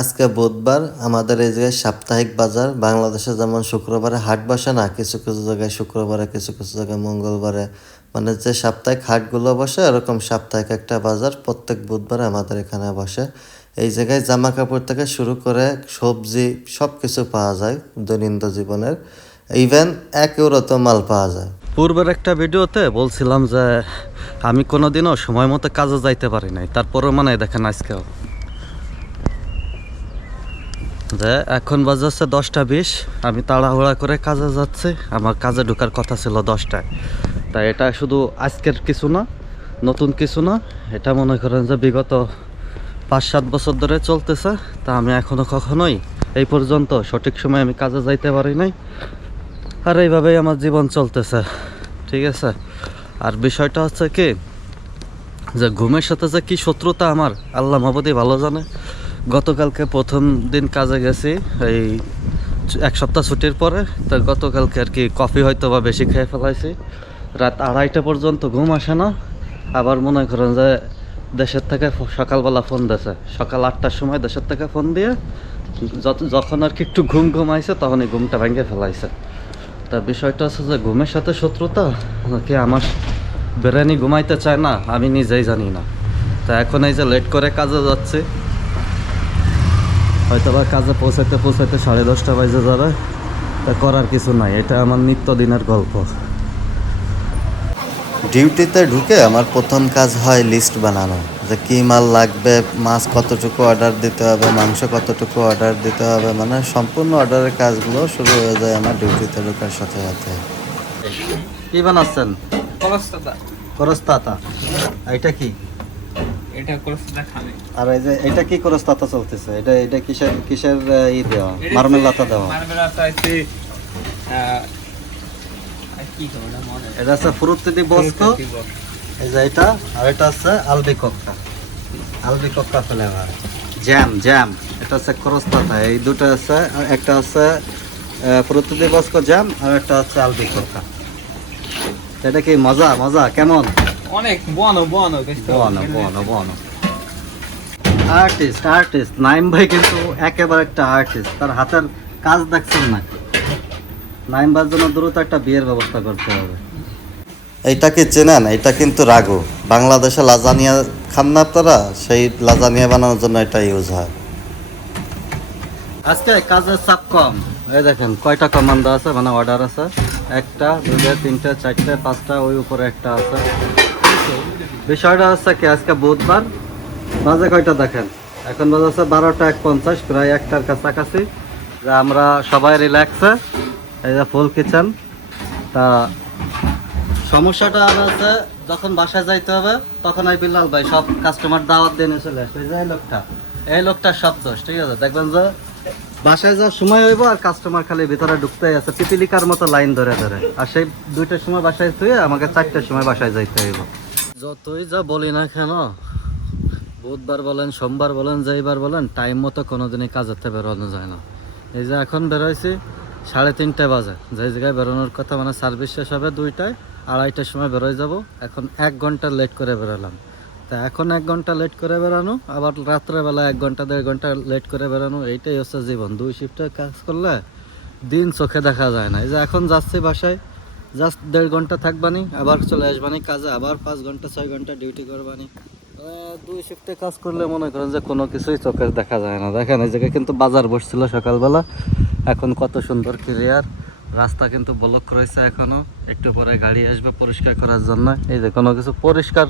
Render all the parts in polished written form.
আজকে বুধবার আমাদের এই জায়গায় সাপ্তাহিক বাজার। বাংলাদেশে যেমন শুক্রবারে হাট বসে না, কিছু কিছু জায়গায় শুক্রবারে, কিছু কিছু জায়গায় মঙ্গলবারে, মানে যে সাপ্তাহিক হাটগুলো বসে এরকম সাপ্তাহিক একটা বাজার প্রত্যেক বুধবারে আমাদের এখানে বসে। এই জায়গায় জামা কাপড় থেকে শুরু করে সবজি সব কিছু পাওয়া যায় দৈনন্দিন জীবনের। ইভেন 1 ইউরো তো মাল পাওয়া যায়। পূর্বের একটা ভিডিওতে বলছিলাম যে আমি কোনোদিনও সময় মতো কাজে যাইতে পারি নাই, তারপরও মানে দেখেন আজকেও যে এখন বাজাচ্ছে 10টা 20। আমি তাড়াহুড়া করে কাজে যাচ্ছি, আমার কাজে ঢোকার কথা ছিল 10টায়। তাই এটা শুধু আজকের কিছু না, নতুন কিছু না, এটা মনে করেন যে বিগত 5-7 বছর ধরে চলতেছে। তা আমি এখনও কখনোই এই পর্যন্ত সঠিক সময় আমি কাজে যাইতে পারি নাই, আর এইভাবেই আমার জীবন চলতেছে, ঠিক আছে। আর বিষয়টা হচ্ছে কি, যে ঘুমের সাথে যে কি শত্রুতা আমার আল্লাহ মাহবুদই ভালো জানে। গতকালকে প্রথম দিন কাজে গেছি এই 1 সপ্তাহ ছুটির পরে। তো গতকালকে আর কি কফি হয়তো বা বেশি খেয়ে ফেলাইছি, রাত 2:30 পর্যন্ত ঘুম আসে না। আবার মনে করেন যে দেশের থেকে সকালবেলা ফোন দিয়েছে, সকাল 8টার সময় দেশের থেকে ফোন দিয়ে যখন আর কি একটু ঘুম আইছে তখনই ঘুমটা ভেঙে ফেলাইছে। তা বিষয়টা হচ্ছে যে ঘুমের সাথে শত্রুতা নাকি আমার বেরানি ঘুমাইতে চায় না আমি নিজেই জানি না। তা এখন এই যে লেট করে কাজে যাচ্ছে, হয়তো বা কাজে পৌঁছাইতে 10:30 বাজে যাবে। তা করার কিছু নাই, এটা আমার নিত্যদিনের গল্প। ডিউটিতে ঢুকে আমার প্রথম কাজ হয় লিস্ট বানানো, যে কী মাল লাগবে, মাছ কতটুকু অর্ডার দিতে হবে, মাংস কতটুকু অর্ডার দিতে হবে, মানে সম্পূর্ণ অর্ডারের কাজগুলো শুরু হয়ে যায় আমার ডিউটিতে ঢোকার সাথে সাথে। কি বানাচ্ছেন? করস্তাতা। করস্তাতা। এটা কি? এটা করস্তাতা খাবে। আর এই যে এটা কি করস্তাতা চলতেছে? এটা এটা কিসের কিসের ই দেওয়া? মার্মেলাতা দেওয়া? মার্মেলাতা আছে আর কি করে না মনে। এটা আছে ফ্রুটি দি বস্কো, এই যে এটা, আর এটা আছে আলবিকক্কা। আলবিকক্কা ফ্লেভার জ্যাম। এটা আছে করস্তাতা। এই দুটো আছে, একটা আছে ফ্রুটি দি বস্কো জ্যাম, আর একটা আছে আলবিকক্কা। এটা কি মজা কেমন? অনেক বনো বনো আর্টিস্ট নাইম ভাই কিন্তু একেবারে একটা আর্টিস্ট। তার হাতের কাজ দেখছেন নাকি? নাইম ভাইয়ের জন্য দ্রুত একটা বিয়ের ব্যবস্থা করতে হবে। এইটা কি চেনেন? এটা কিন্তু রাগু। বাংলাদেশে লাজানিয়া খান না আপনারা? সেই লাজানিয়া বানানোর জন্য এটা ইউজ হয়। আজকে কাজের চাপ কম। এই দেখেন কয়টা কমান্ড আছে, মানে অর্ডার আছে, 1টা 2টা 3টা 4টা 5টা, ওই উপরে একটা আছে। বিষয়টা হচ্ছে কি, আজকে বুধবার, বাজে কয়টা দেখেন, এখন বাজে 12টা 1:50, প্রায় 1টার কাছাকাছি। যে আমরা সবাই রিল্যাক্সে, এই যে ফুল কিচেন। তা সমস্যাটা আর আছে, যখন বাসায় যাইতে হবে তখন এই বিল্লাল ভাই সব কাস্টমার দাওয়াত দিয়ে নিয়ে চলে আসবে। এই লোকটার সব দোষ, ঠিক আছে। দেখবেন যে বাসায় যাওয়ার সময় হইব আর কাস্টমার খালি ভিতরে ঢুকতেই আছে পিপিলিকার মতো লাইন ধরে, আর সেই 2টার সময় বাসায় থুয়ে আমাকে 4টার সময় বাসায় যাইতে হইব। যতই যা বলি না কেন, বুধবার বলেন, সোমবার বলেন, যেইবার বলেন, টাইম মতো কোনোদিনই কাজের থেকে বেরোনো যায় না। এই যে এখন বেরোইছি 3:30 বাজে, যে জায়গায় বেরোনোর কথা, মানে সার্ভিস শেষ হবে 2টায়, 2:30টার সময় বেরোয় যাব। এখন 1 ঘন্টা লেট করে বেরোলাম। তা এখন 1 ঘন্টা লেট করে বেরানো, আবার রাত্রেবেলা 1 ঘন্টা 1.5 ঘন্টা লেট করে বেরানো, এইটাই হচ্ছে জীবন। 2 শিফটে কাজ করলে দিন চোখে দেখা যায় না। এই যে এখন যাচ্ছি বাসায়, জাস্ট 1.5 ঘন্টা থাকবানি, আবার চলে আসবানি কাজে, আবার 5 ঘন্টা 6 ঘন্টা ডিউটি করবানি। 2 শিফটে কাজ করলে মনে করেন যে কোনো কিছুই চোখে দেখা যায় না। দেখেন এই জায়গায় কিন্তু বাজার বসছিল সকালবেলা, এখন কত সুন্দর ক্লিয়ার রাস্তা, কিন্তু ব্লক রয়েছে এখনো। একটু পরে গাড়ি আসবে পরিষ্কার করার জন্য। এই যে কোনো কিছু পরিষ্কার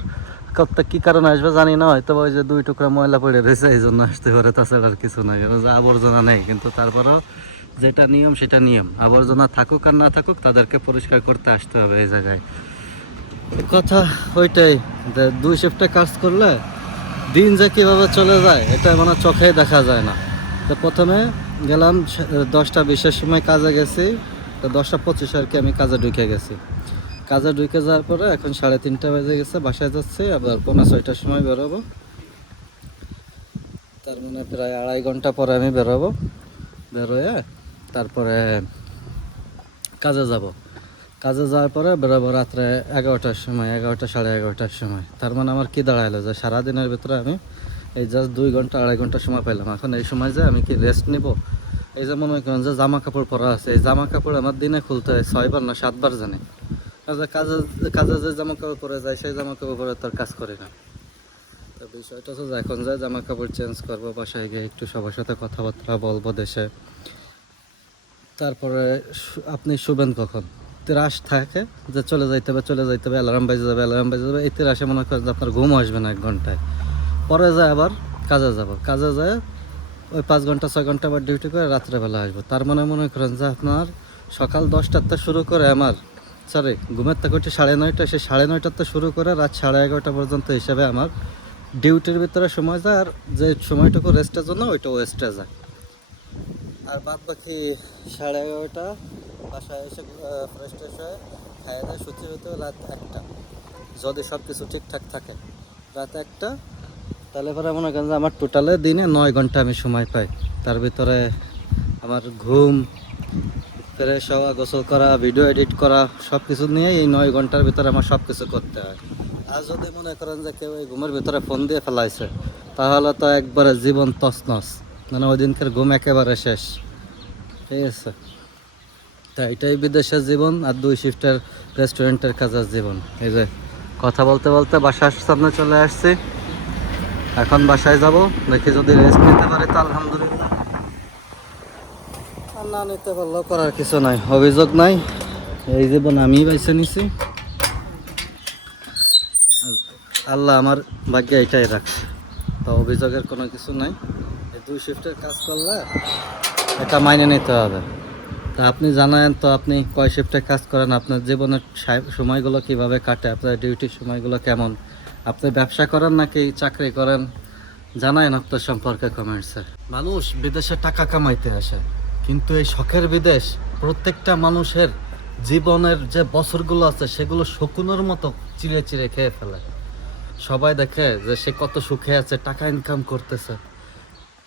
করতে কি কারণে আসবে জানি না, হয়তো ওই যে 2 টুকরা ময়লা পড়ে রয়েছে এই জন্য আসতে পারে, তাছাড়া আর কিছু নাই। আবর্জনা নেই, কিন্তু তারপরেও যেটা নিয়ম সেটা নিয়ম, আবর্জনা থাকুক আর না থাকুক তাদেরকে পরিষ্কার করতে আসতে হবে এই জায়গায়। কথা ওইটাই, যে 2 শিফটে কাজ করলে দিন যে কীভাবে চলে যায় এটা মানে চোখেই দেখা যায় না। তো প্রথমে গেলাম 10টা 20-এর সময় কাজে গেছি, তো 10টা 25 আর কি আমি কাজে ঢুকে গেছি। কাজে ঢুকে যাওয়ার পরে এখন 3:30 বেজে গেছে, বাসায় যাচ্ছি, আবার 5:45টার সময় বেরোবো। তার মানে প্রায় 2.5 ঘন্টা পরে আমি বেরোবো। বেরোয় তারপরে কাজে যাব। কাজে যাওয়ার পরে বেরোবো রাত্রে 11টার সময়, 11টা 11:30টার সময়। তার মানে আমার কি দাঁড়াইলো, যে সারাদিনের ভিতরে আমি এই জাস্ট 2 ঘন্টা 2.5 ঘন্টা সময় পেলাম। এখন এই সময় যে আমি কি রেস্ট নিব? এই যে মনে করেন যে জামা কাপড় পরা আছে, এই জামা কাপড় আমার দিনে খুলতে হয় 6বার না 7বার জানি। কাজে কাজে কাজে যে জামা কাপড় পরে যায় সেই জামা কাপড় পরে তার কাজ করি না। তো বিষয়টা হচ্ছে যে এখন যায় জামা কাপড় চেঞ্জ করবো, বাসায় গিয়ে একটু সবার সাথে কথাবার্তা বলবো দেশে। তারপরে আপনি শুবেন কখন? ত্রাস থাকে যে চলে যাইতে হবে, অ্যালার্ম বাজে যাবে, এই ত্রাসে মনে করেন যে আপনার ঘুম আসবে না 1 ঘন্টায়। পরে যায় আবার কাজে যায় ওই 5 ঘন্টা 6 ঘন্টা আবার ডিউটি করে রাত্রেবেলা আসবো। তার মানে মনে করেন যে আপনার সকাল 10টাতে শুরু করে আমার ঘুমের থেকে উঠে 9:30, সে 9:30 শুরু করে রাত 11:30 পর্যন্ত হিসাবে আমার ডিউটির ভিতরে সময় যায়। আর যে সময়টুকু রেস্টের জন্য ওইটা ওয়েস্টে যায়। আর বাদ বাকি 11:30 বাসায় এসে ফ্রেশ ট্রেশ হয়ে খাওয়া দাওয়া সূচি হতে রাত 1টা, যদি সব কিছু ঠিকঠাক থাকে রাত 1টা। তাহলে পরে মনে করেন যে আমার টোটালে দিনে 9 ঘন্টা আমি সময় পাই। তার ভিতরে আমার ঘুম, ফ্রেশ হওয়া, গোসল করা, ভিডিও এডিট করা সব কিছু নিয়ে এই 9 ঘন্টার ভিতরে আমার সব কিছু করতে হয়। আর যদি মনে করেন যে কেউ এই ঘুমের ভিতরে ফোন দিয়ে ফেলাইছে তাহলে তো একবারে জীবন তছনছ, মানে ওই দিনকার ঘুম একেবারে শেষ। ঠিক আছে, তা এটাই বিদেশের জীবন আর 2 শিফটের রেস্টুরেন্টের কাজের জীবন। এই যে কথা বলতে বলতে বাসার সামনে চলে আসছি। এখন বাসায় যাব, দেখি যদি রেস্ট নিতে পারি তো আলহামদুলিল্লাহ, আর না নিতে পারলেও করার কিছু নাই, অভিযোগ নাই। এই জীবন আমি বেছে নিছি, আল্লাহ আমার ভাগ্যে এটাই রাখছে, তো অভিযোগের কোনো কিছু নাই। এই 2 শিফটের কাজ করলে এটা মাইনে নিতে হবে। তা আপনি জানান তো, আপনি কয় শিফটে কাজ করেন, আপনার জীবনের সময়গুলো কিভাবে কাটে, আপনার ডিউটির সময়গুলো কেমন, আপনি ব্যবসা করেন নাকি চাকরি করেন, জানায়েন আপনার সম্পর্কে কমেন্টসে। মানুষ বিদেশে টাকা কামাইতে আসে, কিন্তু এই শখের বিদেশ প্রত্যেকটা মানুষের জীবনের যে বছরগুলো আছে সেগুলো শকুনের মতো চিড়ে চিড়ে খেয়ে ফেলে। সবাই দেখে যে সে কত সুখে আছে, টাকা ইনকাম করতেছে,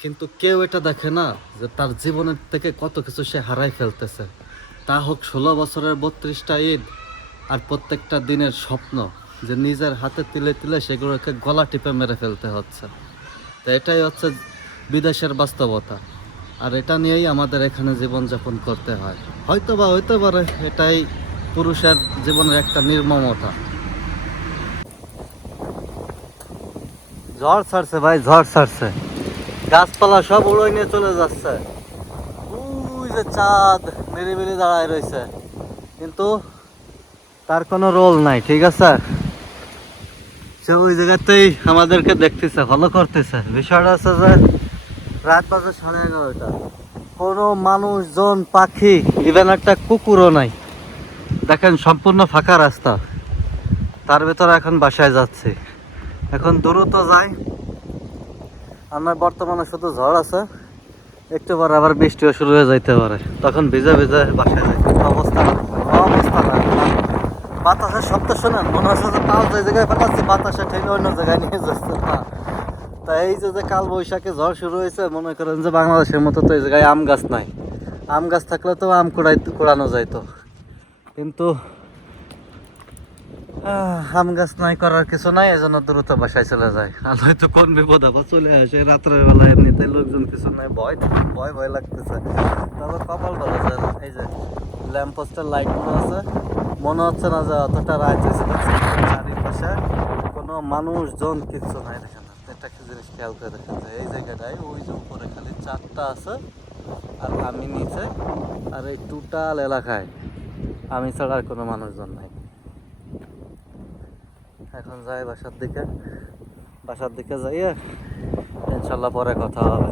কিন্তু কেউ এটা দেখে না যে তার জীবনের থেকে কত কিছু সে হারাই ফেলতেছে। তা হোক 16 বছরের 32টা ঈদ, আর প্রত্যেকটা দিনের স্বপ্ন যে নিজের হাতে তিলে তিলে সেগুলোকে গলা টিপে মেরে ফেলতে হচ্ছে। তো এটাই হচ্ছে বিদেশের বাস্তবতা, আর এটা নিয়েই আমাদের এখানে জীবনযাপন করতে হয়। হয়তো হইতে পারে এটাই পুরুষের জীবনের একটা নির্মমতা। ঝড় ছাড়ছে ভাই, ঝড় ছাড়ছে, গাছপালা সব উড়ে নিয়ে চলে যাচ্ছে। ওই যে চাঁদ মিলিমিলি দাঁড়ায় রয়েছে, কিন্তু তার কোনো রোল নাই। ঠিক আছে, সে ওই জায়গাতেই আমাদেরকে দেখতেছে, ফলো করতেছে। বিষয়টা হচ্ছে যে রাত বাজে 11:30, কোনো মানুষজন, পাখি, ইভেন একটা কুকুরও নাই। দেখেন সম্পূর্ণ ফাঁকা রাস্তা, তার ভেতরে এখন বাসায় যাচ্ছি। এখন দ্রুত যাই, আমার বর্তমানে শুধু ঝড় আছে, একটু পর আবার বৃষ্টিও শুরু হয়ে যাইতে পারে, তখন ভিজে ভিজে বাসায় যাইতে অবস্থা না। বাতাসের শব্দ শোনেন, মনে হচ্ছে যে পাল যে জায়গায় ফেলাচ্ছি বাতাসে ঠেলে অন্য জায়গায় নিয়ে যাচ্ছে না। তা এই যে কাল বৈশাখে ঝড় শুরু হয়েছে, মনে করেন যে বাংলাদেশের মতো তো এই জায়গায় আম গাছ নাই। আম গাছ থাকলে তো আম কুড়ানো যাইতো, কিন্তু আম গাছ নাই, করার কিছু নাই, এই জন্য দ্রুত বাসায় চলে যায়। আর হয়তো কোন বিপদ আবার চলে আসে রাত্রের বেলা, এমনিতে লোকজন কিছু নাই, ভয় লাগতেছে। তবে কপাল ভালো যায়, এই যে ল্যাম্প পোস্টের লাইটগুলো আছে, মনে হচ্ছে না যে অতটা রাত হয়েছে, চারিপাশে কোনো মানুষজন কিছু নাই। দেখেন একটা জিনিস খেয়াল করে দেখেন যে এই জায়গাটায় ওই যে উপরে খালি 4টা আছে আর আমি নিচে, আর এই টোটাল এলাকায় আমি ছাড়া আর কোনো মানুষজন নাই। এখন যাই বাসার দিকে যাইয়ে ইনশাল্লাহ পরে কথা হবে।